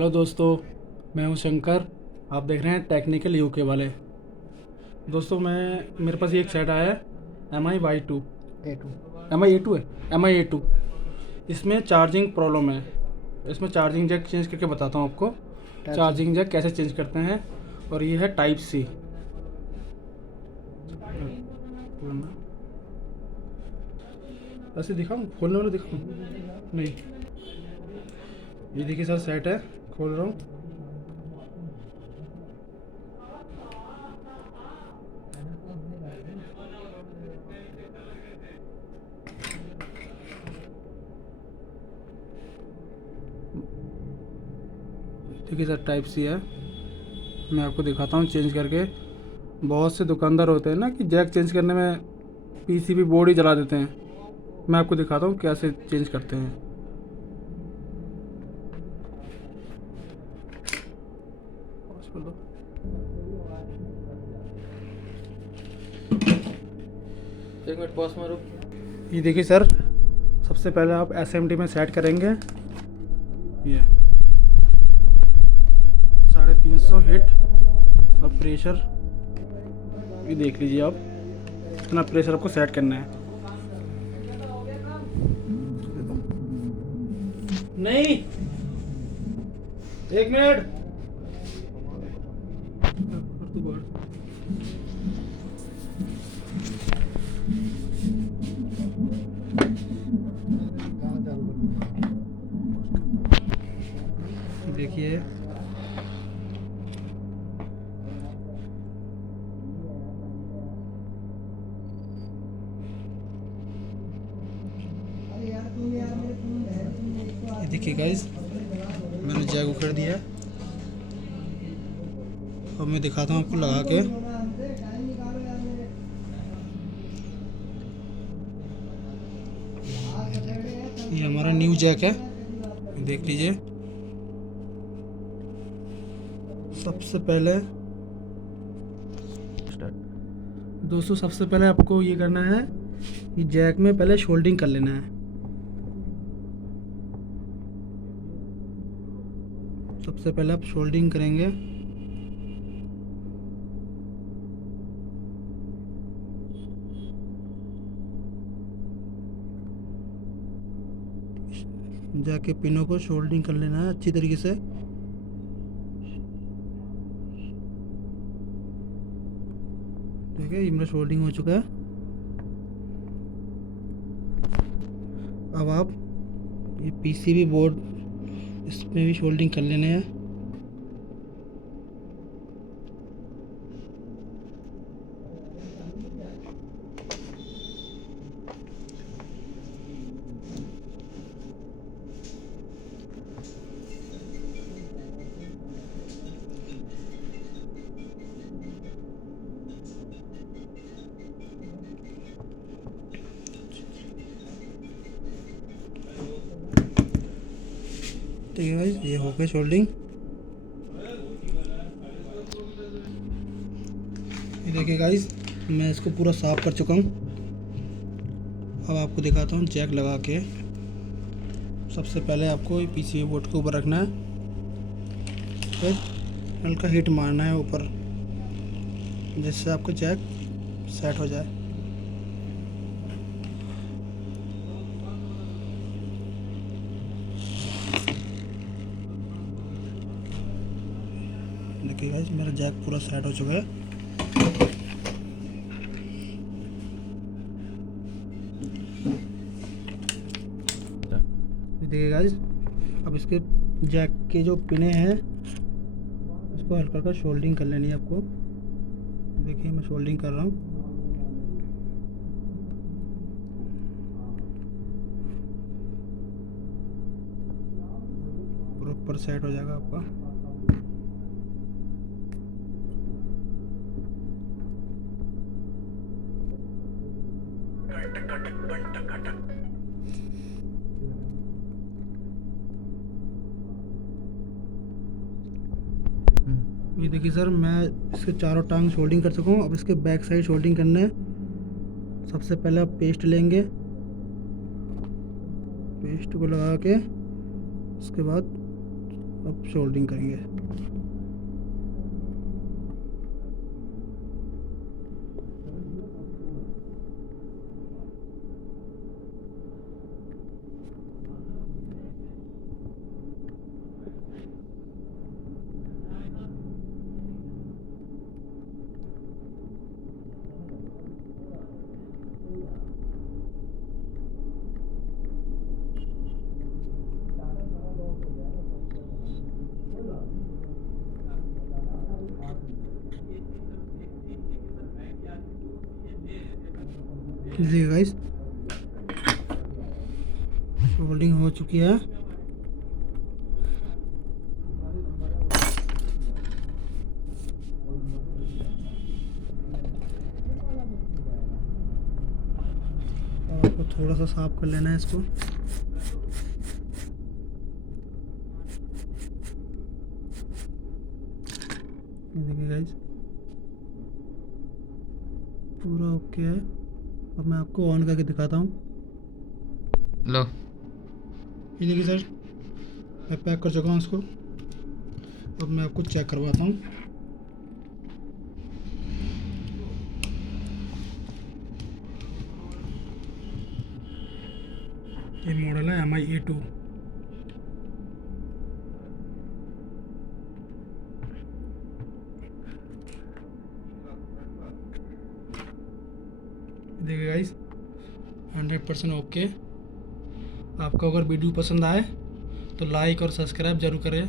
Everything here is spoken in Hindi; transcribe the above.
हेलो दोस्तों, मैं हूं शंकर। आप देख रहे हैं टेक्निकल यूके वाले। दोस्तों मेरे पास ये एक सेट आया है, MI Y2 A2 MI A2 है, MI A2। इसमें चार्जिंग प्रॉब्लम है। इसमें चार्जिंग जैक चेंज करके बताता हूँ आपको चार्जिंग जैक कैसे चेंज करते हैं। और ये है टाइप सी। ऐसे दिखाऊँ, खोलने वाला दिखाऊँ? नहीं, ये देखिए सर, सेट है, खोल रहा हूँ। देखिए सर, टाइप सी है। मैं आपको दिखाता हूँ चेंज करके। बहुत से दुकानदार होते हैं ना कि जैक चेंज करने में पीसीबी बोर्ड ही जला देते हैं। मैं आपको दिखाता हूँ कैसे चेंज करते हैं। एक मिनट पॉज मारो। ये देखिए सर, सबसे पहले आप SMD में सेट करेंगे। ये 350 हिट और प्रेशर, ये देख लीजिए आप, इतना प्रेशर आपको सेट करना है। नहीं, एक मिनट। देखिए, ये देखिए गाइस, मैंने जैक उखड़ दिया है। अब मैं दिखाता हूँ आपको लगा के। ये हमारा न्यू जैक है, देख लीजिए। सबसे पहले दोस्तों, सबसे पहले आपको ये करना है कि जैक में पहले शोल्डिंग कर लेना है। सबसे पहले आप शोल्डिंग करेंगे। जाके पिनों को शोल्डिंग कर लेना है अच्छी तरीके से। ठीक है, ये मेरा शोल्डिंग हो चुका है। अब आप ये पीसीबी बोर्ड, इसमें भी शोल्डिंग कर लेने हैं। ठीक है भाई, ये हो गया शोल्डिंग। ये देखिए गाइस, मैं इसको पूरा साफ़ कर चुका हूँ। अब आपको दिखाता हूँ जैक लगा के। सबसे पहले आपको ये पीसीबी बोर्ड के ऊपर रखना है, फिर हल्का हीट मारना है ऊपर, जिससे आपका जैक सेट हो जाए। देखिए गाइस, मेरा जैक पूरा सेट हो चुका है। देखिए गाइस, अब इसके जैक के जो पिने हैं उसको हल्का हल्का शोल्डिंग कर लेनी है आपको। देखिए, मैं शोल्डिंग कर रहा हूँ। प्रॉपर सेट हो जाएगा आपका। ये देखिए सर, मैं इसके चारों टांग शोल्डिंग कर चुका हूँ। अब इसके बैक साइड शोल्डिंग करना है। सबसे पहले आप पेस्ट लेंगे, पेस्ट को लगा के उसके बाद अब सोल्डिंग करेंगे। देखिए गाइस, सोल्डिंग हो चुकी है। और आपको थोड़ा सा साफ कर लेना है इसको। ये देखिए गाइस, पूरा ओके है। अब मैं आपको ऑन करके दिखाता हूँ। लो। ये देखिए सर, मैं पैक कर चुका हूँ इसको। अब मैं आपको चेक करवाता हूँ। ये मॉडल है MI A2। देखिए गाइस, 100% ओके। आपको अगर वीडियो पसंद आए तो लाइक और सब्सक्राइब जरूर करें।